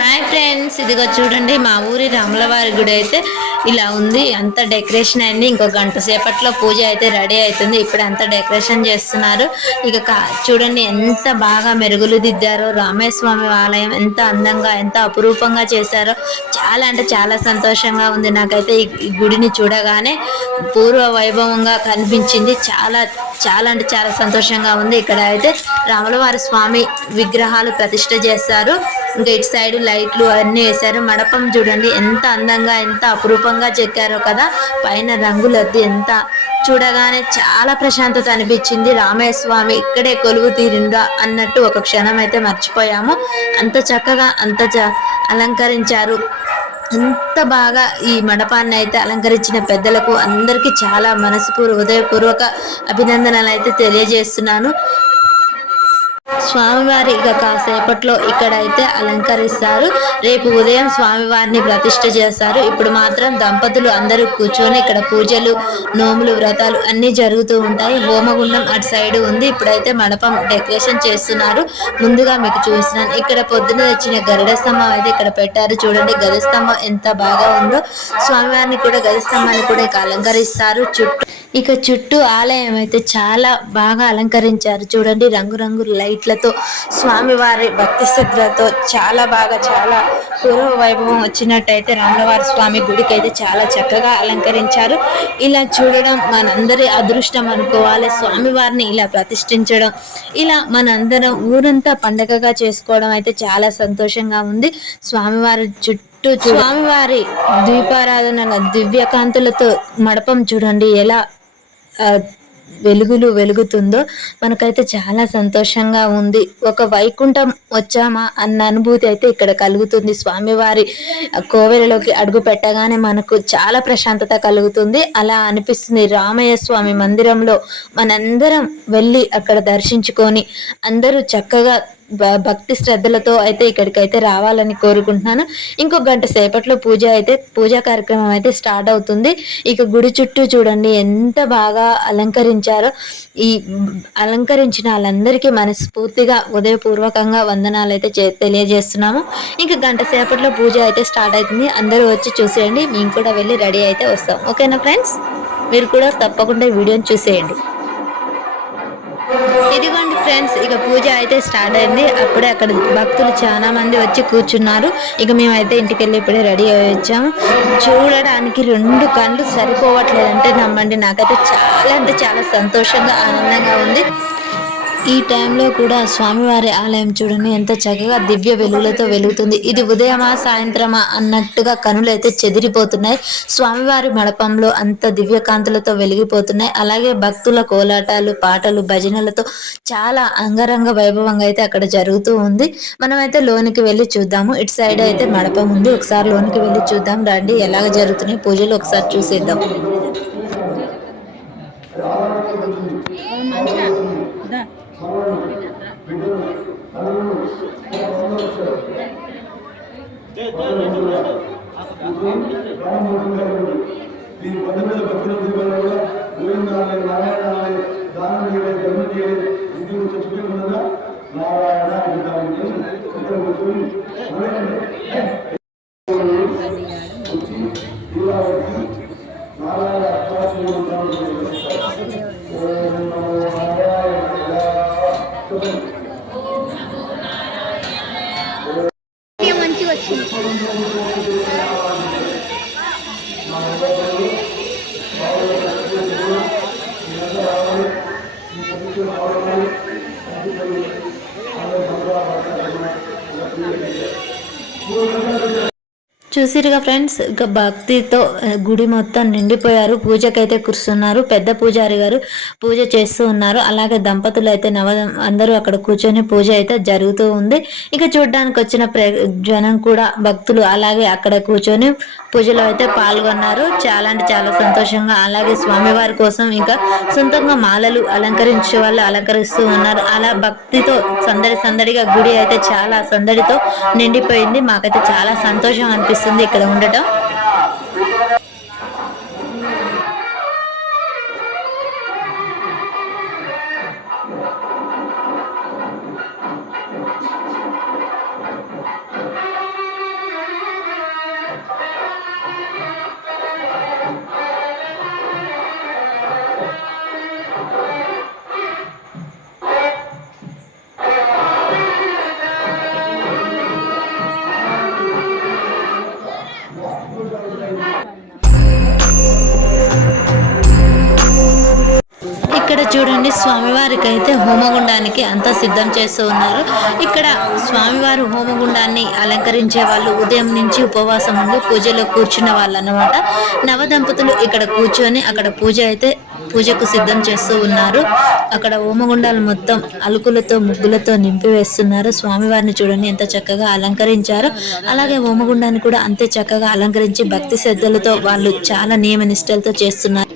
Hi friends, ఇదిగో చూడండి మా ఊరి రాములవారి గుడి అయితే ఇలా ఉంది. అంత డెకరేషన్ అయింది. ఇంకో గంట సేపట్లో పూజ అయితే రెడీ అవుతుంది. ఇప్పుడు అంత డెకరేషన్ చేస్తున్నారు. ఇక చూడండి ఎంత బాగా మెరుగులు దిద్దారో. రామయ్య స్వామి ఆలయం ఎంత అందంగా ఎంత అపురూపంగా చేశారో. చాలా అంటే చాలా సంతోషంగా ఉంది. నాకైతే ఈ గుడిని చూడగానే పూర్వ వైభవంగా కనిపించింది. చాలా చాలా అంటే చాలా సంతోషంగా ఉంది. ఇక్కడ అయితే రాములవారి స్వామి విగ్రహాలు ప్రతిష్ఠ చేస్తారు. ఇంకా ఇటు సైడ్ లైట్లు అన్నీ వేశారు. మండపం చూడండి ఎంత అందంగా ఎంత అపురూపంగా చెక్కారో కదా. పైన రంగులద్ది ఎంత చూడగానే చాలా ప్రశాంతత అనిపించింది. రామయ్య స్వామి ఇక్కడే కొలువు తీరిందా అన్నట్టు ఒక క్షణం అయితే మర్చిపోయాము. అంత చక్కగా అలంకరించారు. అంత బాగా ఈ మండపాన్ని అయితే అలంకరించిన పెద్దలకు అందరికీ చాలా హృదయపూర్వక అభినందనలు అయితే తెలియజేస్తున్నాను. స్వామివారి ఇక కాసేపట్లో ఇక్కడైతే అలంకరిస్తారు. రేపు ఉదయం స్వామివారిని ప్రతిష్ఠ చేస్తారు. ఇప్పుడు మాత్రం దంపతులు అందరూ కూర్చొని ఇక్కడ పూజలు నోములు వ్రతాలు అన్నీ జరుగుతూ ఉంటాయి. హోమగుండం అటు సైడ్ ఉంది. ఇప్పుడైతే మండపం డెకరేషన్ చేస్తున్నారు. ముందుగా మీకు చూస్తున్నాను. ఇక్కడ పొద్దున వచ్చిన గరుడ స్తంభం అయితే ఇక్కడ పెట్టారు. చూడండి గజ స్తంభం ఎంత బాగా ఉందో. స్వామివారిని కూడా గజ స్తంభాన్ని కూడా ఇక అలంకరిస్తారు. చుట్టూ ఆలయం అయితే చాలా బాగా అలంకరించారు. చూడండి రంగురంగు లైట్లతో స్వామివారి భక్తి శ్రద్ధలతో చాలా బాగా చాలా పూర్వ వైభవం వచ్చినట్టయితే రాములవారి స్వామి గుడికి అయితే చాలా చక్కగా అలంకరించారు. ఇలా చూడడం మనందరి అదృష్టం అనుకోవాలి. స్వామివారిని ఇలా ప్రతిష్ఠించడం, ఇలా మనందరం ఊరంతా పండగగా చేసుకోవడం అయితే చాలా సంతోషంగా ఉంది. స్వామివారి స్వామివారి ద్వీపారాధనల దివ్యకాంతులతో మండపం చూడండి ఎలా వెలుగుతుందో. మనకైతే చాలా సంతోషంగా ఉంది. ఒక వైకుంఠం వచ్చామా అన్న అనుభూతి అయితే ఇక్కడ కలుగుతుంది. స్వామివారి కోవెలలోకి అడుగు పెట్టగానే మనకు చాలా ప్రశాంతత కలుగుతుంది. అలా అనిపిస్తుంది. రామయ్య స్వామి మందిరంలో మనందరం వెళ్ళి అక్కడ దర్శించుకొని అందరూ చక్కగా భక్తి శ్రద్ధలతో అయితే ఇక్కడికైతే రావాలని కోరుకుంటున్నాను. ఇంకో గంట సేపట్లో పూజా కార్యక్రమం అయితే స్టార్ట్ అవుతుంది. ఇక గుడి చుట్టూ చూడండి ఎంత బాగా అలంకరించారో. ఈ అలంకరించిన వాళ్ళందరికీ మనస్ఫూర్తిగా ఉదయపూర్వకంగా వందనాలు అయితే తెలియజేస్తున్నాము. ఇంక గంట సేపట్లో పూజ అయితే స్టార్ట్ అవుతుంది. అందరూ వచ్చి చూసేయండి. మేము కూడా వెళ్ళి రెడీ అయితే వస్తాం. ఓకేనా ఫ్రెండ్స్, మీరు కూడా తప్పకుండా వీడియోని చూసేయండి. ఇదిగోండి ఫ్రెండ్స్, ఇక పూజ అయితే స్టార్ట్ అయింది. అప్పుడే అక్కడ భక్తులు చాలా మంది వచ్చి కూర్చున్నారు. ఇక మేమైతే ఇంటికి వెళ్ళి ఇప్పుడే రెడీ అయ్యి వచ్చాము. చూడడానికి 2 కళ్ళు సరిపోవట్లేదంటే నమ్మండి. నాకైతే చాలా అంటే చాలా సంతోషంగా ఆనందంగా ఉంది. ఈ టైంలో కూడా స్వామివారి ఆలయం చూడండి ఎంత చక్కగా దివ్య వెలుగులతో వెలుగుతుంది. ఇది ఉదయమా సాయంత్రమా అన్నట్టుగా కనులైతే చెదిరిపోతున్నాయి. స్వామివారి మండపంలో అంత దివ్యకాంతులతో వెలిగిపోతున్నాయి. అలాగే భక్తుల కోలాటాలు పాటలు భజనలతో చాలా అంగరంగ వైభవంగా అయితే అక్కడ జరుగుతూ ఉంది. మనమైతే లోనికి వెళ్ళి చూద్దాము. ఇటు సైడ్ అయితే మండపం ఉంది. ఒకసారి లోనికి వెళ్ళి చూద్దాం రండి. ఎలాగ జరుగుతున్నాయి పూజలు ఒకసారి చూసేద్దాం. చూసిరుగా ఫ్రెండ్స్, ఇక భక్తితో గుడి మొత్తం నిండిపోయారు. పూజకైతే కూర్చున్నారు. పెద్ద పూజారి గారు పూజ చేస్తూ ఉన్నారు. అలాగే దంపతులు అయితే అందరూ అక్కడ కూర్చొని పూజ అయితే జరుగుతూ ఉంది. ఇక చూడడానికి వచ్చిన జనం కూడా భక్తులు అలాగే అక్కడ కూర్చొని పూజలో అయితే పాల్గొన్నారు. చాలా అంటే చాలా సంతోషంగా. అలాగే స్వామివారి కోసం ఇంకా సొంతంగా మాలలు అలంకరించే వాళ్ళు అలంకరిస్తూ ఉన్నారు. అలా భక్తితో సందడిగా గుడి అయితే చాలా సందడితో నిండిపోయింది. మాకైతే చాలా సంతోషం అనిపిస్తుంది ఇక్కడ ఉండటం. చూడండి స్వామివారికి అయితే హోమగుండానికి అంతా సిద్ధం చేస్తూ ఉన్నారు. ఇక్కడ స్వామివారు హోమగుండాన్ని అలంకరించే వాళ్ళు ఉదయం నుంచి ఉపవాసం ఉండి పూజలో కూర్చున్న వాళ్ళు అన్నమాట. నవదంపతులు ఇక్కడ కూర్చొని అక్కడ పూజకు సిద్ధం చేస్తూ ఉన్నారు. అక్కడ హోమగుండాలు మొత్తం అలుకులతో ముగ్గులతో నింపి వేస్తున్నారు. స్వామివారిని చూడండి ఎంత చక్కగా అలంకరించారు. అలాగే హోమగుండాన్ని కూడా అంతే చక్కగా అలంకరించి భక్తి శ్రద్ధలతో వాళ్ళు చాలా నియమ నిష్టలతో చేస్తున్నారు.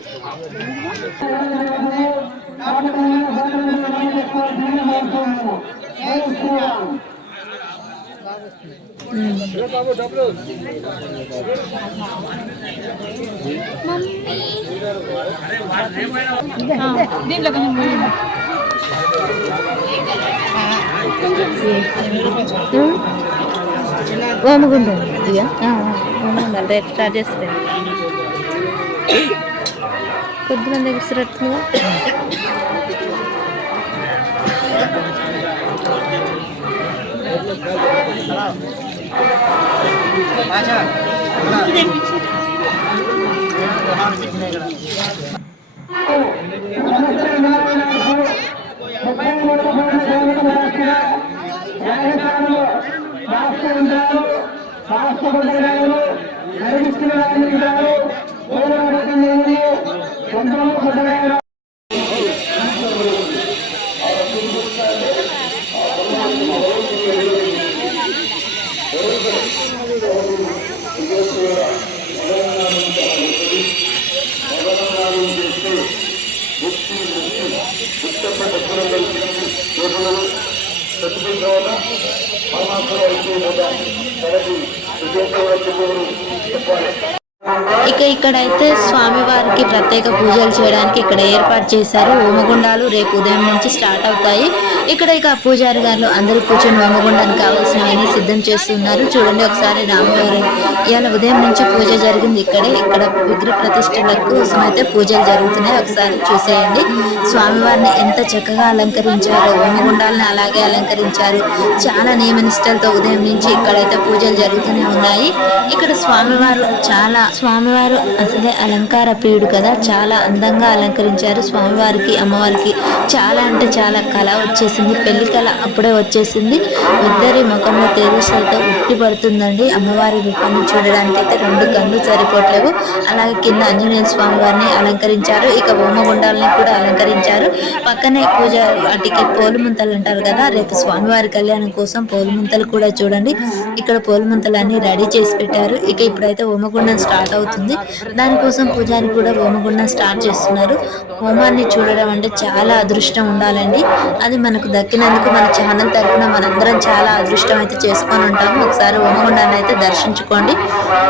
ఓమగుండం రేపు స్టార్ట్ చేస్తే పొద్దున దగ్గర ఇక ఇక్కడైతే స్వామివారికి ప్రత్యేక పూజలు చేయడానికి ఇక్కడ ఏర్పాటు చేశారు. హోమగుండాలు రేపు ఉదయం నుంచి స్టార్ట్ అవుతాయి. ఇక్కడ ఇక పూజారి గారు అందరూ కూర్చొని హోమగుండానికి కావాల్సినవన్నీ సిద్ధం చేస్తున్నారు. చూడండి ఒకసారి రామవారి ఇవాళ ఉదయం నుంచి పూజ జరిగింది. ఇక్కడ విగ్రహ ప్రతిష్టల కోసం అయితే పూజలు జరుగుతున్నాయి. ఒకసారి చూసేయండి స్వామివారిని ఎంత చక్కగా అలంకరించారు. హోమగుండాలని అలాగే అలంకరించారు. చాలా నియమ నిష్టలతో ఉదయం నుంచి ఇక్కడైతే పూజలు జరుగుతూనే ఉన్నాయి. ఇక్కడ స్వామివారు అసలే అలంకార ప్రియుడు కదా, చాలా అందంగా అలంకరించారు. స్వామివారికి అమ్మవారికి చాలా అంటే చాలా కళ వచ్చేసింది. పెళ్లి కళ అప్పుడే వచ్చేసింది. ఇద్దరి ముఖంలో తేజస్సులతో ఉట్టి పడుతుందండి. అమ్మవారి రూపాన్ని చూడడానికి అయితే రెండు కళ్ళు సరిపోవట్లేవు. అలాగే కింద ఆంజనేయ స్వామి వారిని అలంకరించారు. ఇక హోమగుండాలని కూడా అలంకరించారు. పక్కనే పూజ వాటికి పోలుముంతలు అంటారు కదా, రేపు స్వామివారి కళ్యాణం కోసం పోలుముంతలు కూడా చూడండి. ఇక్కడ పోలుముంతలన్నీ రెడీ చేసి పెట్టారు. ఇక ఇప్పుడైతే హోమగుండం స్టార్ట్ అవుతుంది. దానికోసం పూజారి కూడా హోమగుండం స్టార్ట్ చేస్తున్నారు. హోమాన్ని చూడడం అంటే చాలా అదృష్టం ఉండాలండి. అది మనకు దక్కినందుకు మన ఛానల్ తరపున మనందరం చాలా అదృష్టం అయితే చేసుకొని ఉంటాము. ఒకసారి హోమగుండాన్ని అయితే దర్శించుకోండి.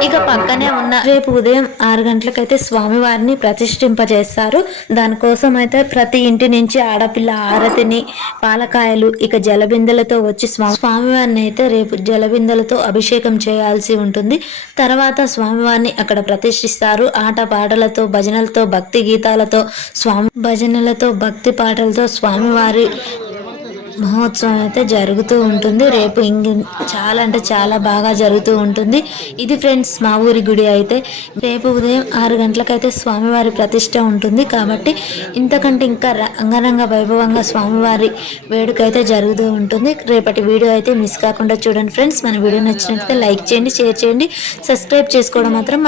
ఇక పక్కనే ఉన్న రేపు ఉదయం 6 గంటలకైతే స్వామివారిని ప్రతిష్ఠింపజేస్తారు. దానికోసం అయితే ప్రతి ఇంటి నుంచి ఆడపిల్ల ఆరతిని పాలకాయలు ఇక జలబిందెలతో వచ్చి స్వామివారిని అయితే రేపు జలబిందెలతో అభిషేకం చేయాల్సి ఉంటుంది. తర్వాత స్వామివారిని అక్కడ ప్రతిష్ఠిస్తారు. ఆట పాటలతో భజనలతో భక్తి గీతాలతో భజనలతో భక్తి పాటలతో స్వామివారి మహోత్సవం అయితే జరుగుతూ ఉంటుంది. రేపు చాలా అంటే చాలా బాగా జరుగుతూ ఉంటుంది. ఇది ఫ్రెండ్స్ మా ఊరి గుడి అయితే రేపు ఉదయం 6 గంటలకైతే స్వామివారి ప్రతిష్ట ఉంటుంది. కాబట్టి ఇంతకంటే ఇంకా అంగరంగ వైభవంగా స్వామివారి వేడుక అయితే జరుగుతూ ఉంటుంది. రేపటి వీడియో అయితే మిస్ కాకుండా చూడండి ఫ్రెండ్స్. మన వీడియో నచ్చినట్లయితే లైక్ చేయండి, షేర్ చేయండి, సబ్స్క్రైబ్ చేసుకోవడం మాత్రం